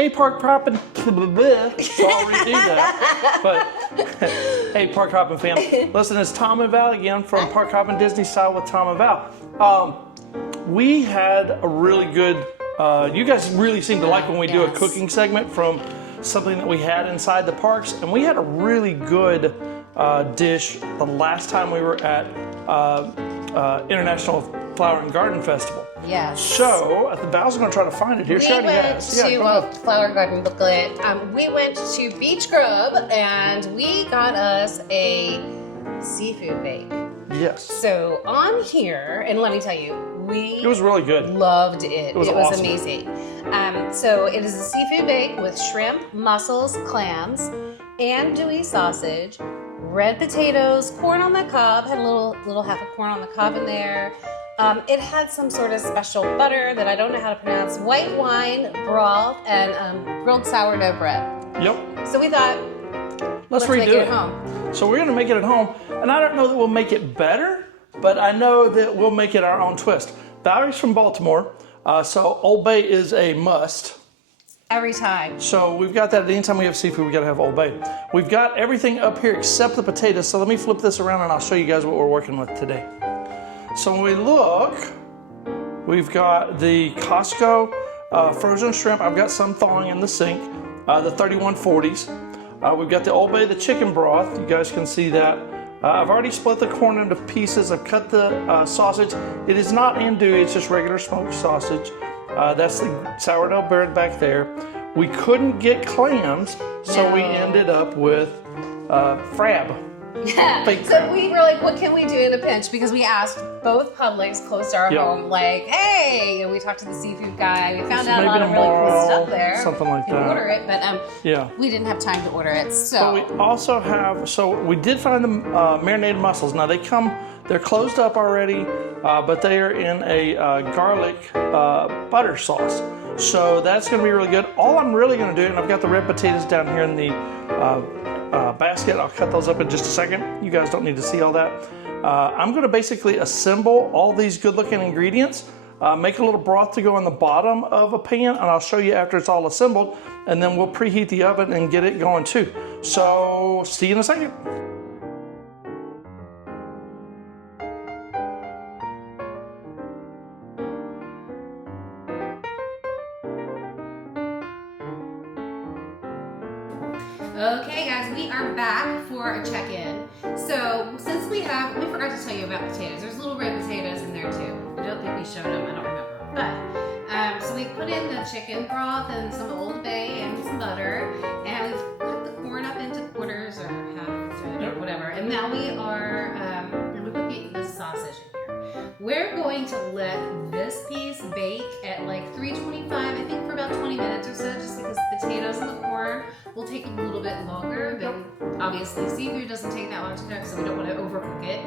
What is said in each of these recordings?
Hey, Park Hoppin', so I'll redo that. But hey, Park Hoppin' fam, listen, it's Tom and Val again from Park Hoppin' Disney Style with Tom and Val. We had a really good, you guys really seem to like when we do a cooking segment from something that we had inside the parks, and we had a really good dish the last time we were at International Flower and Garden Festival. Yes. So, Val's going to try to find it here. She already has. We went to Flower Garden booklet. We went to Beach Grub and we got us a seafood bake. Yes. So on here, and let me tell you, it was really good. Loved it. It was awesome. Amazing. So it is a seafood bake with shrimp, mussels, clams, andouille sausage, red potatoes, corn on the cob. Had a little half a corn on the cob in there. It had some sort of special butter that I don't know how to pronounce, white wine, broth, and grilled sourdough bread. Yep. So we thought, let's redo make it at home. So we're going to make it at home, and I don't know that we'll make it better, but I know that we'll make it our own twist. Valerie's from Baltimore, so Old Bay is a must. Every time. So we've got that. Anytime we have seafood, we got to have Old Bay. We've got everything up here except the potatoes, so let me flip this around and I'll show you guys what we're working with today. So when we look, we've got the Costco frozen shrimp. I've got some thawing in the sink, the 3140s. We've got the Old Bay, the chicken broth. You guys can see that. I've already split the corn into pieces. I've cut the sausage. It is not andouille, it's just regular smoked sausage. That's the sourdough bread back there. We couldn't get clams, so we ended up with frab. Yeah. So we were like, what can we do in a pinch? Because we asked both Publix close to our home, like, hey, and we talked to the seafood guy. We found out a lot of really cool stuff there. Something like that. Order it, but we didn't have time to order it. So but we also have, we did find the marinated mussels. Now they're closed up already, but they are in a garlic butter sauce. So that's going to be really good. All I'm really going to do, and I've got the red potatoes down here in the basket. I'll cut those up in just a second. You guys don't need to see all that. I'm going to basically assemble all these good looking ingredients, make a little broth to go in the bottom of a pan, and I'll show you after it's all assembled, and then we'll preheat the oven and get it going too. So see you in a second. okay, guys, we are back for a check-in. So since we forgot to tell you about potatoes. There's little red potatoes in there too. I don't think we showed them. I don't remember. But so we put in the chicken broth and some Old Bay and some butter, and we've cut the corn up into quarters or half or whatever. And now we are and we put the sausage in here. We're going to let this piece bake at like 325, I think, for about 20 minutes or so, just because the potatoes and the corn will take a little bit longer. But obviously seafood doesn't take that long to cook, so we don't want to overcook it.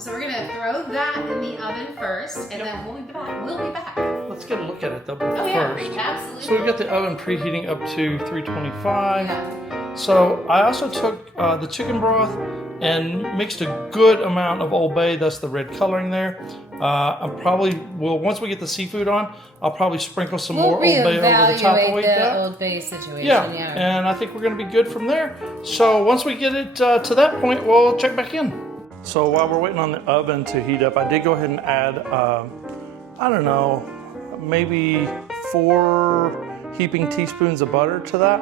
So we're gonna throw that in the oven first, and then we'll be back. Let's get a look at it though Oh yeah, first. absolutely. So we've got the oven preheating up to 325. Yeah. So I also took the chicken broth and mixed a good amount of Old Bay, that's the red coloring there. I probably will, once we get the seafood on, I'll probably sprinkle some more Old Bay over the top of that. Old Bay situation. Yeah, and I think we're going to be good from there. So once we get it to that point, we'll check back in. So while we're waiting on the oven to heat up, I did go ahead and add, I don't know, maybe 4 heaping teaspoons of butter to that.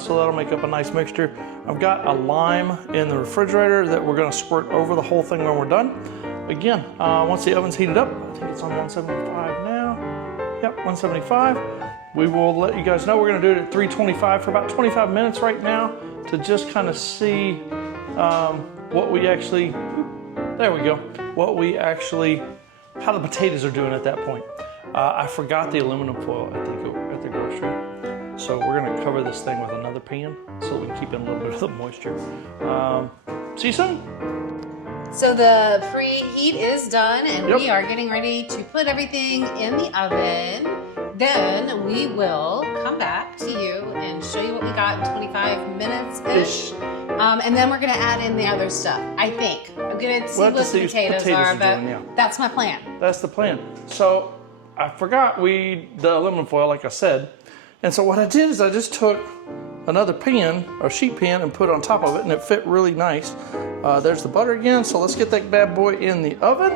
So that'll make up a nice mixture. I've got a lime in the refrigerator that we're going to squirt over the whole thing when we're done. Again, once the oven's heated up, I think it's on 175 now. Yep, 175. We will let you guys know. We're going to do it at 325 for about 25 minutes right now to just kind of see what we actually, there we go, how the potatoes are doing at that point. I forgot the aluminum foil at the grocery. So we're going to cover this thing with another pan so we can keep in a little bit of the moisture. See you soon. So the preheat is done, and we are getting ready to put everything in the oven. Then we will come back to you and show you what we got in 25 minutes-ish. And then we're going to add in the other stuff, I think. I'm going to see what the potatoes are, but that's my plan. That's the plan. So I forgot the aluminum foil, like I said. And so what I did is I just took another pan, or sheet pan, and put it on top of it, and it fit really nice. There's the butter again, so let's get that bad boy in the oven.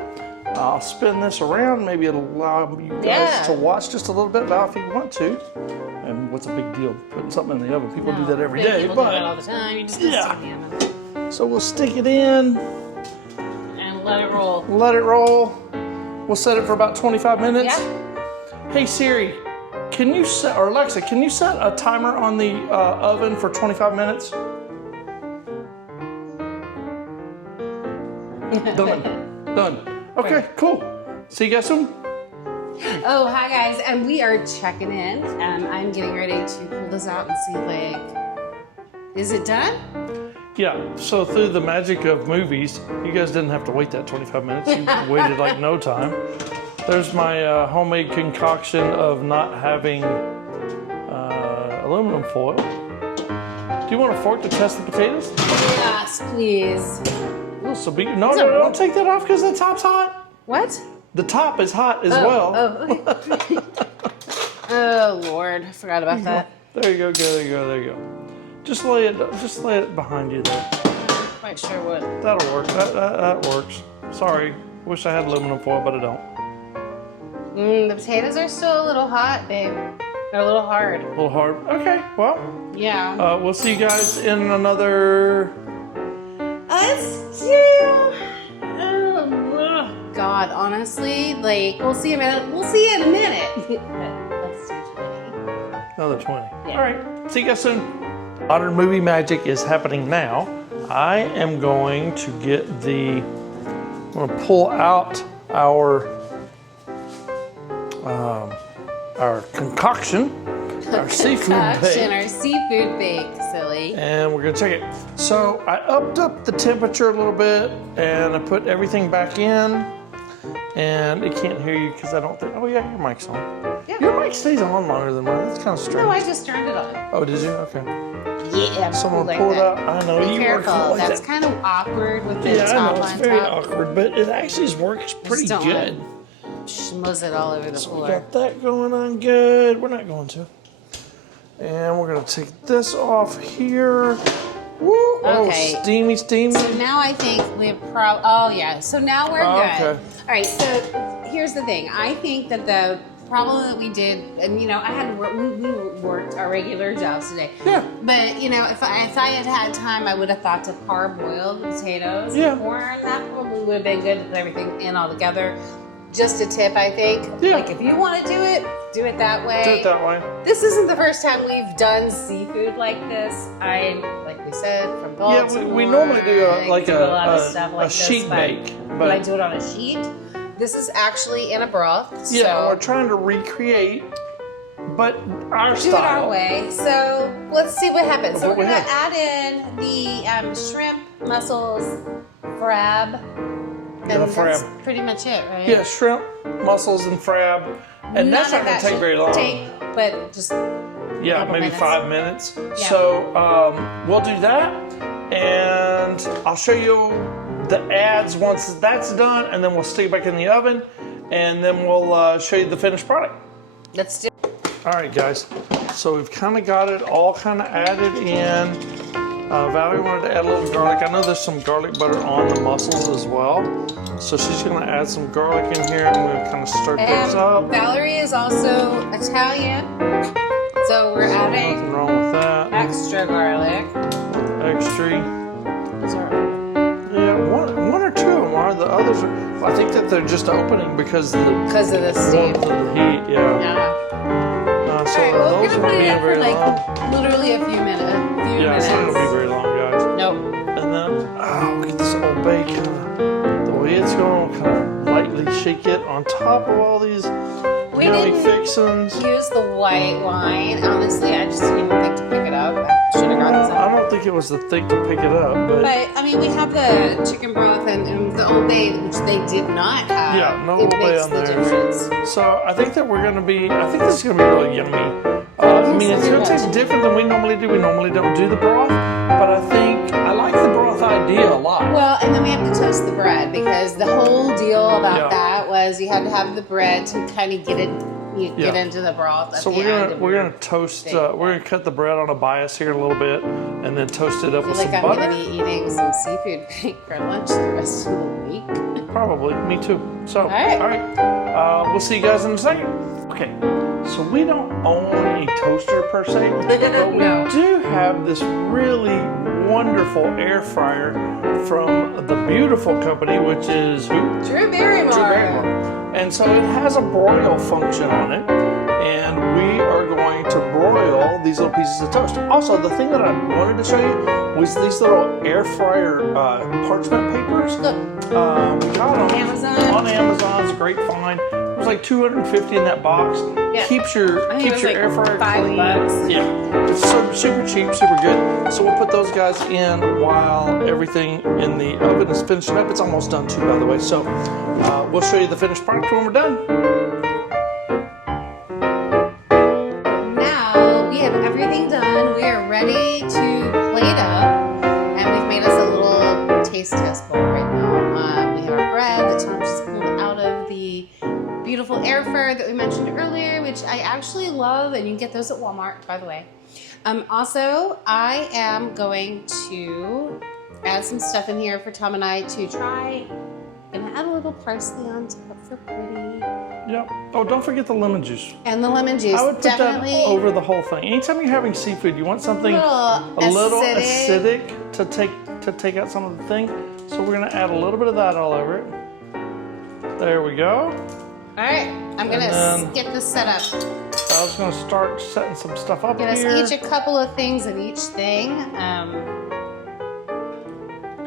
I'll spin this around. Maybe it'll allow you guys to watch just a little bit about if you want to. And what's a big deal putting something in the oven? People do that every day. People do that all the time. You just stick it in the oven. So we'll stick it in. And let it roll. Let it roll. We'll set it for about 25 minutes. Yeah. Hey Siri, can you set, or Alexa, can you set a timer on the oven for 25 minutes? Done. Okay, cool. See you guys soon. Oh, hi guys, and we are checking in. I'm getting ready to pull this out and see, like, is it done? Yeah, so through the magic of movies, you guys didn't have to wait that 25 minutes. You waited like no time. There's my homemade concoction of not having aluminum foil. Do you want a fork to test the potatoes? Yes, please. So no, don't take that off because the top's hot. What? The top is hot as well. Oh, okay. Oh Lord, I forgot about that. There you go. There you go. Just lay it behind you there. I'm not quite sure what. That'll work. That works. Sorry, wish I had aluminum foil, but I don't. The potatoes are still a little hot, babe. They're a little hard. A little hard. Okay, well. Yeah. We'll see you guys in another. God, honestly, like we'll see in a minute. Let's do 20. Another 20. Yeah. All right. See you guys soon. Modern movie magic is happening now. I am going to get I'm going to pull out our concoction, our seafood bake. Our seafood bake, silly. And we're going to check it. So I upped up the temperature a little bit and I put everything back in. And it can't hear you because I don't think. Oh, yeah, your mic's on. Yeah. Your mic stays on longer than mine. That's kind of strange. No, I just turned it on. Oh, did you? Okay. Yeah, Someone like pulled that. out. I know. Be you careful. Cool like That's that. kind of awkward with the Yeah, top I know. It's on very top. awkward, but it actually works pretty don't good. Schmuzz it all over the So floor. we got that going on good. We're not going to. And we're going to take this off here. Woo! Okay. Oh, steamy. So now I think we're oh yeah. So now we're good. Okay. All right. So here's the thing. I think that the problem that we did, and I had to work. We worked our regular jobs today. Yeah. But if I had had time, I would have thought to parboil the potatoes and corn. That probably would have been good to put everything in all together. Just a tip, I think. Yeah. Like if you want to do it that way. Do it that way. This isn't the first time we've done seafood like this. Like we said, from Baltimore. Yeah, we normally do a lot of stuff like a sheet bake. But I do it on a sheet. This is actually in a broth. Yeah, so we're trying to recreate, but our do style. it our way. So let's see what happens. So What we're we going to have. add in the shrimp, mussels, crab. Yeah, the And crab. that's pretty much it, right? Yeah, shrimp, mussels, and crab. And that's not going to take very long. But just Yeah, couple maybe minutes. 5 minutes. Yeah. So we'll do that, and I'll show you the ads once that's done, and then we'll stick it back in the oven, and then we'll show you the finished product. let's do. All right, guys. So we've kind of got it all kind of added in. Valerie wanted to add a little garlic. I know there's some garlic butter on the mussels as well. So she's going to add some garlic in here, and we'll kind of stir things up. Valerie is also Italian, so we're adding Nothing wrong with that. extra garlic. Extra. Those are Yeah, one or two of them are. The others are. Well, I think that they're just opening because of the steam. warmth of the heat. Yeah. Yeah. So All right, well, we're those gonna won't put be it in for very like long. literally a few minutes. Yeah, it's not gonna be very long, guys. Nope. And then, look at this old bacon. The way it's going, kind of lightly shake it on top of all these We yummy didn't fixins. use the white wine. Honestly, I just didn't even think to pick it up. I should have gotten some. I don't think it was the thing to pick it up, but But I mean, we have the chicken broth and the Old Bay, which they did not have. Yeah, no it Old Bay makes on the there. difference. so I think that we're gonna be. I think this is gonna be really yummy. I mean, it's gonna taste different than we normally do. We normally don't do the broth, but I like the broth idea a lot. Well, and then we have to toast the bread because the whole deal about Yeah. that was you had to have the bread to kind of get it you get into the broth. So we're gonna toast. We're gonna cut the bread on a bias here a little bit, and then toast it up with some butter. I'm gonna be eating some seafood bake for lunch the rest of the week. Probably, me too. So, all right. We'll see you guys in a second. Okay, so we don't own a toaster per se, but we do have this really wonderful air fryer from the beautiful company, which is who? Drew Barrymore. And so it has a broil function on it, and we are going to broil these little pieces of toast. Also, the thing that I wanted to show you was these little air fryer parchment papers. Look, we got them Amazon. on Amazon. It's a great find. It was like $250 in that box. Yeah. Keeps your air fryer clean. $5. Yeah, it's super cheap, super good. So we'll put those guys in while everything in the oven is finishing up. It's almost done too, by the way. So we'll show you the finished product when we're done. Now we have everything done. We are ready to plate up, and we've made us a little taste test bowl right now. We have our bread that Tom just pulled out of the beautiful air fryer that we mentioned earlier, which I actually love, and you can get those at Walmart, by the way. Also, I am going to add some stuff in here for Tom and I to try, and add a little parsley on top for pretty. Yep. Oh, don't forget the lemon juice. And the lemon juice. I would put that over the whole thing. Anytime you're having seafood, you want something a little acidic to take out some of the thing. So we're gonna add a little bit of that all over it. There we go. All right, I'm gonna get this set up. I was gonna start setting some stuff up here. Get us each a couple of things in each thing.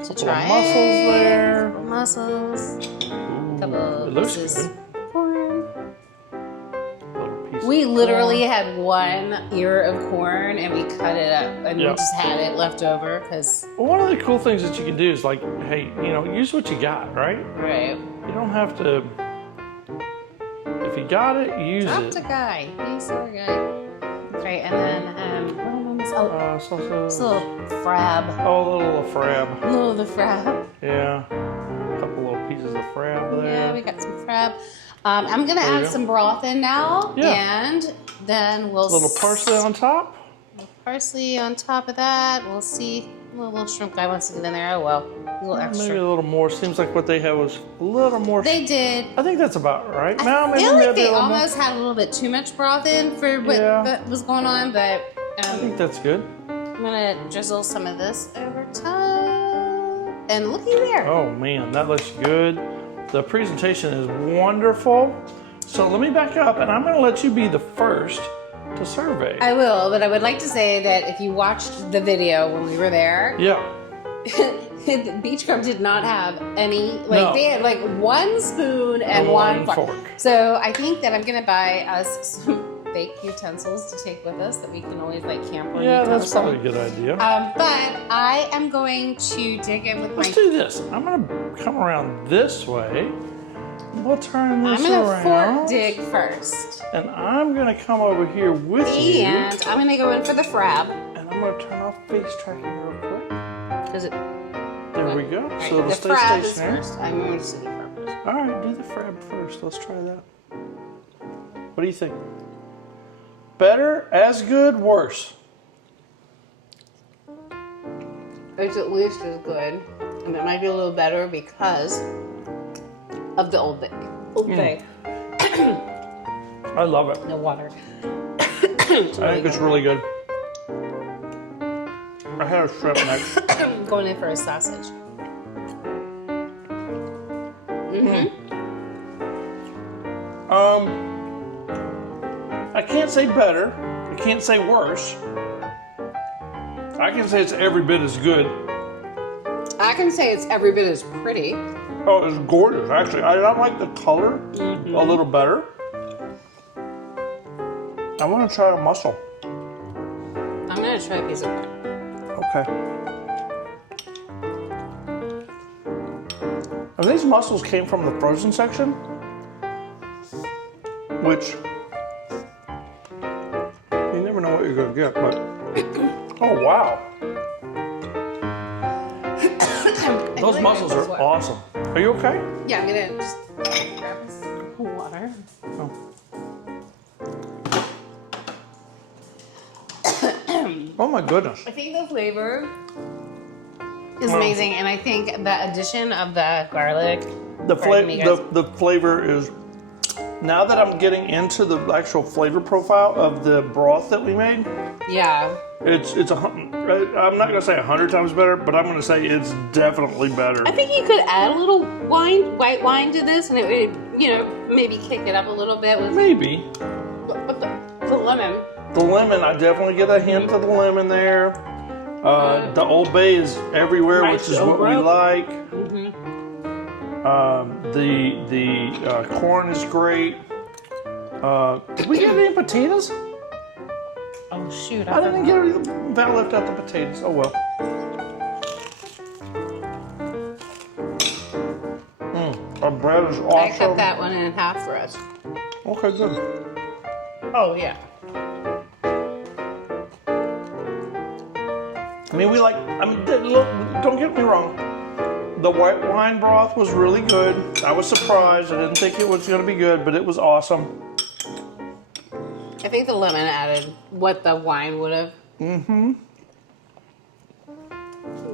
To try mussels there. Couple mussels. Ooh, Couple it looks pieces good. of corn. Little piece We of literally corn. had one ear of corn and we cut it up and we just had it left over because. Well, one of the cool things that you can do is like, hey, use what you got, right? Right. You don't have to. If you got it, use Drop it. the guy. He's our guy. That's right. And then this little frab. Oh, a little frab. The frab. Yeah. A couple little pieces of frab there. Yeah, we got some frab. I'm gonna add some broth in now, and then we'll a little parsley on top. Parsley on top of that. We'll see. A little shrimp guy wants to get in there. Oh well, a little extra. Maybe a little more. Seems like what they had was a little more. They did. I think that's about right. I feel like they almost had a little bit too much broth in for what was going on, but I think that's good. I'm gonna drizzle some of this over top, and looky there. Oh man, that looks good. The presentation is wonderful. So let me back up, and I'm going to let you be the first to survey. I will, but I would like to say that if you watched the video when we were there, Beach Grub did not have any, they had like one spoon and one fork. So I think that I'm going to buy us some fake utensils to take with us that we can always camp on. Yeah, that's probably a good idea. But I am going to dig in with Let's do this. I'm going to come around this way. We'll turn this around. I'm going to fork dig first. And I'm going to come over here with you. And I'm going to go in for the frab. And I'm going to turn off face tracking real quick. Is it? There we go. Right, so it'll the stay frab stationary. Is first. I'm going to do the frab first. All right, do the frab first. Let's try that. What do you think? Better, as good, worse? It's at least as good. And it might be a little better because of the Old Bay. I love it. The water. I think it's really good. I had a shrimp next. I'm going in for a sausage. I can't say better. I can't say worse. I can say it's every bit as good. I can say it's every bit as pretty. Oh, it's gorgeous, actually. I like the color a little better. I want to try a mussel. I'm going to try a piece of it. Okay. And these mussels came from the frozen section, which you never know what you're going to get, but oh wow. Those mussels are awesome. Are you okay? Yeah, I'm going to just grab some water. Oh. Oh my goodness. I think the flavor is amazing, and I think the addition of the garlic. The flavor is. Now that I'm getting into the actual flavor profile of the broth that we made, yeah, I'm not gonna say 100 times better, but I'm gonna say it's definitely better. I think you could add a little white wine to this, and it would, you know, maybe kick it up a little bit with maybe the lemon. The lemon, I definitely get a hint of the lemon there. The Old Bay is everywhere, which is what we like. The corn is great. Did we get any potatoes? Oh shoot! I didn't get any. Val left out the potatoes. Oh well. Our bread is awesome. I cut that one in half for us. Okay, good. Oh yeah. I mean, look, don't get me wrong. The white wine broth was really good. I was surprised. I didn't think it was going to be good, but it was awesome. I think the lemon added what the wine would have. Mm-hmm.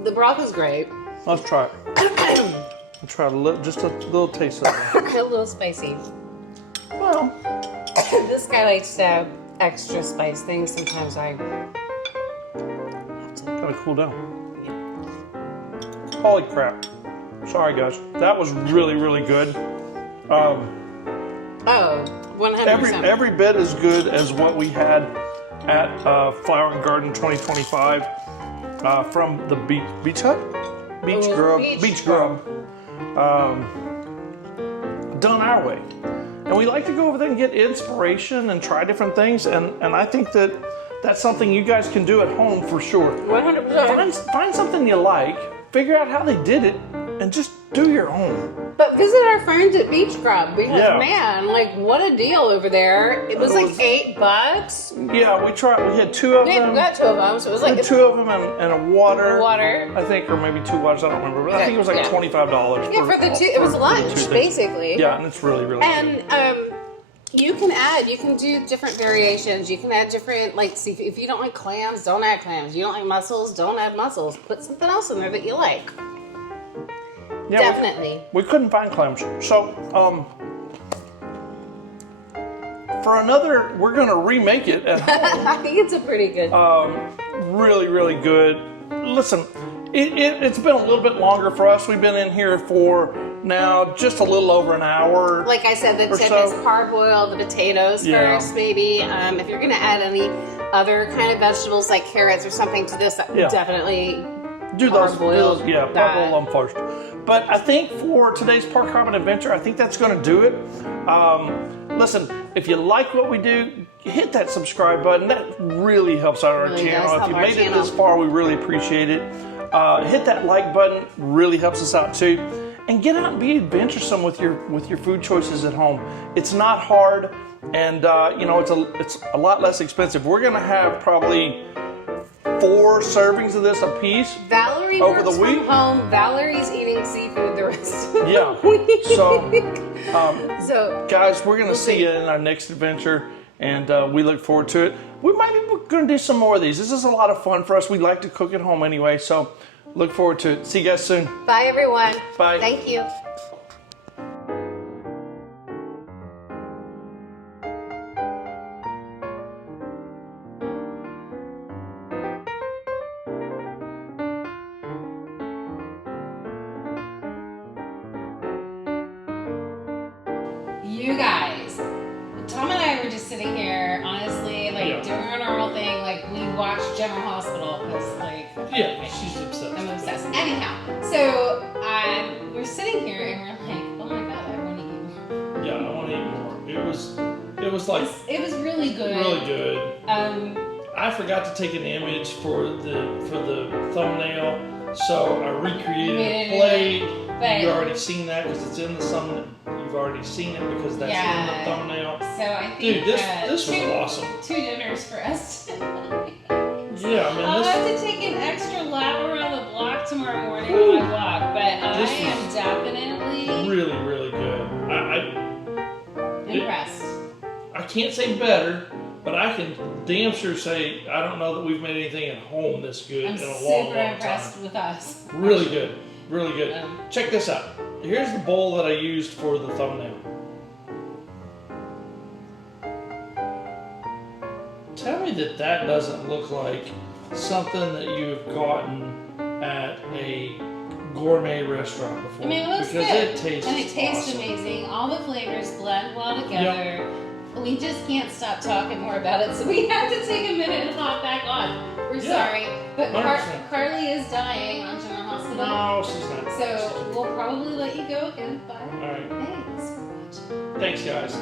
The broth is great. Let's try it. I'll try just a little taste of it. A little spicy. Well, this guy likes to have extra spice things. Sometimes I have to. gotta cool down. Holy crap. Sorry, guys. That was really, really good. Oh, 100%. Every bit as good as what we had at Flower and Garden 2025 from the Beach Hut? Beach Grub. Done our way. And we like to go over there and get inspiration and try different things. And I think that that's something you guys can do at home for sure. 100%. Find something you like. Figure out how they did it and just do your own. But visit our friends at Beach Grub because, Yeah. man, like, what a deal over there. It was like $8. Yeah, we had two of We them. got two of them, so it was like Two of them and a water. water. I think, or maybe 2 waters, I don't remember. But I think it was like Yeah. $25. Yeah, for the two. It was for the lunch, 2 things. basically. Yeah, and it's really, really good. And you can do different variations. You can add different, like, see, if you don't like clams, don't add clams. You don't like mussels, don't add mussels. Put something else in there that you like. Yeah, Definitely. We couldn't find clams. So, for another, we're going to remake it at home. I think it's a pretty good. Really, really good. Listen, it's been a little bit longer for us. We've been in here for now just a little over an hour. Like I said, the tip so. is parboil the potatoes Yeah. first, maybe. If you're going to add any other kind of vegetables like carrots or something to this, Yeah. definitely do those, parboil yeah, that. parboil them first. But I think for today's Park Hopping Adventure, I think that's going to do it. Listen, if you like what we do, hit that subscribe button. That really helps out our Really does channel. If help you our made it channel. this far, we really appreciate it. Hit that like button, really helps us out too. And get out and be adventuresome with your food choices at home. It's not hard, and it's a lot less expensive. We're going to have probably 4 servings of this a piece. Valerie over works the week. from home. Valerie's eating seafood the rest of the Yeah. week. So, guys, we're going to see you in our next adventure, and we look forward to it. We're going to do some more of these. This is a lot of fun for us. We like to cook at home anyway, so look forward to it. See you guys soon. Bye, everyone. Bye. Thank you. You guys, Tom and I were just sitting here, honestly, like doing our normal thing. Like we watched General Hospital because, like, Yeah, she's obsessed. I'm obsessed. Anyhow, so we're sitting here and we're like, oh my god, I want to eat more. Yeah, I want to eat more. It was like It was really good. really good. I forgot to take an image for the thumbnail, so I recreated a plate. But- You've already seen that because it's in the thumbnail. You've already seen it because that's in the thumbnail. So I think Dude, this was awesome. 2 dinners for us. Yeah, I mean, I'll have this to take an extra lap around the block tomorrow morning when I walk, but I This am was definitely really, really good. impressed. I can't say better, But I can damn sure say I don't know that we've made anything at home this good I'm in a long, super long impressed time. with us. Really good. Really good. Um, Check this out. Here's the bowl that I used for the thumbnail. Tell me that that doesn't look like something that you've gotten at a gourmet restaurant before. I mean, it looks because good. it tastes and it tastes awesome. amazing. All the flavors blend well together. We just can't stop talking more about it, so we have to take a minute and hop back on. We're sorry, but 100%. Carly is dying on General Hospital. No, she's not. So we'll probably let you go again. Bye. All right. Thanks for watching. Thanks, guys.